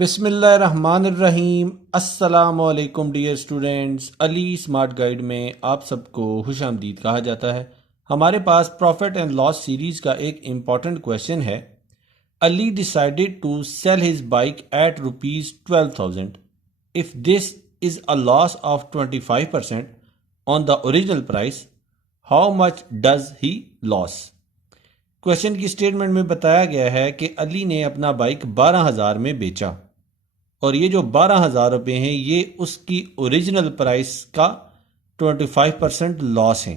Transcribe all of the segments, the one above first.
बिस्मिल्लाहिर्रहमानिर्रहीम। अस्सलाम वालेकुम dear students. Ali smart guide में आप सबको खुश आमदीद कहा जाता है। हमारे पास प्रॉफिट एंड लॉस सीरीज का एक इम्पॉर्टेंट क्वेश्चन है। Ali decided to sell his bike at ₹12,000 if this is a loss of 25% on the original price, how much does he loss. Question की स्टेटमेंट में बताया गया है कि अली ने अपना बाइक 12,000 में बेचा और ये जो 12,000 रुपये हैं ये उसकी ओरिजिनल प्राइस का 25% लॉस है।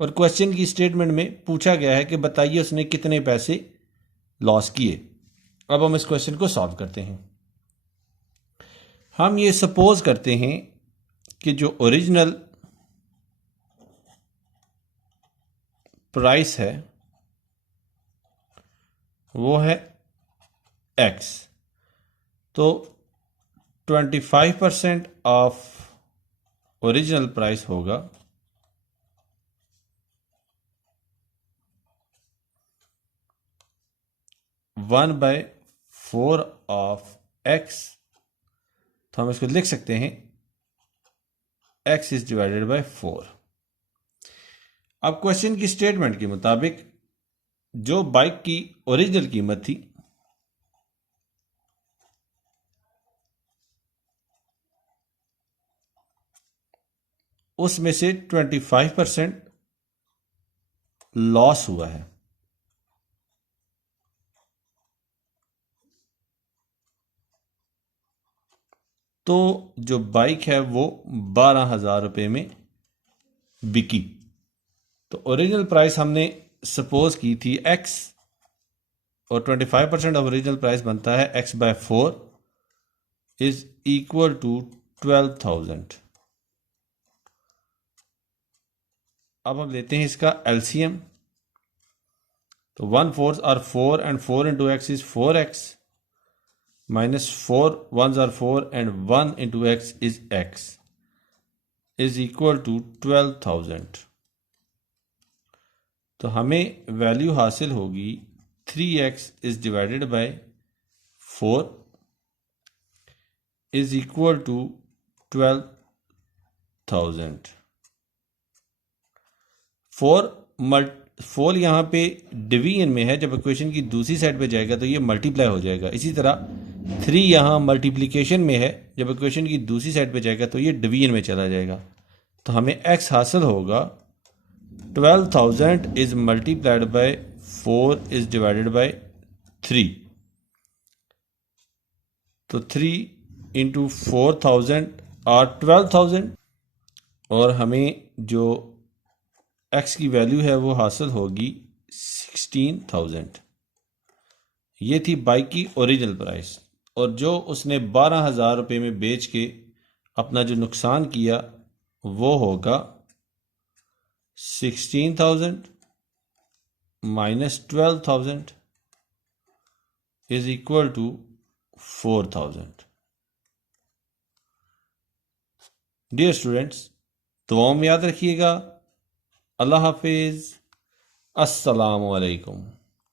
और क्वेश्चन की स्टेटमेंट में पूछा गया है कि बताइए उसने कितने पैसे लॉस किए। अब हम इस क्वेश्चन को सॉल्व करते हैं। हम ये सपोज करते हैं कि जो ओरिजिनल प्राइस है वो है x, तो 25% ऑफ ओरिजिनल प्राइस होगा 1/4 ऑफ x। तो हम इसको लिख सकते हैं x इज डिवाइडेड बाय 4। अब क्वेश्चन की स्टेटमेंट के मुताबिक जो बाइक की ओरिजिनल कीमत थी उसमें से 25% लॉस हुआ है। तो जो बाइक है वो 12,000 रुपये में बिकी। तो ओरिजिनल प्राइस हमने सपोज की थी x और 25% ऑफ ओरिजिनल प्राइस बनता है x/4 इज इक्वल टू 12,000। अब हम लेते हैं इसका एलसीएम। तो 1/4 are 4 and 4 into X is 4x minus 4 1s are 4 and 1 into X is x is equal to 12,000। तो हमें वैल्यू हासिल होगी 3x is divided by 4 is equal to 12,000। 4 यहाँ पे डिवीजन में है, जब इक्वेशन की दूसरी साइड पे जाएगा तो ये मल्टीप्लाई हो जाएगा। इसी तरह 3 यहाँ मल्टीप्लिकेशन में है, जब इक्वेशन की दूसरी साइड पे जाएगा तो ये डिवीजन में चला जाएगा। तो हमें x हासिल होगा 12,000 is multiplied by 4 is divided bye 3। तो 3 इंटू 4,000 और 12,000 और हमें जो x की वैल्यू है वो हासिल होगी 16,000। ये थी बाइक की ओरिजिनल प्राइस और जो उसने 12,000 रुपये में बेच के अपना जो नुकसान किया वो होगा 16,000 minus 12,000 is equal to 4,000। Dear students, दुआओं में याद रखिएगा। अल्लाह हाफिज। अस्सलाम वालेकुम।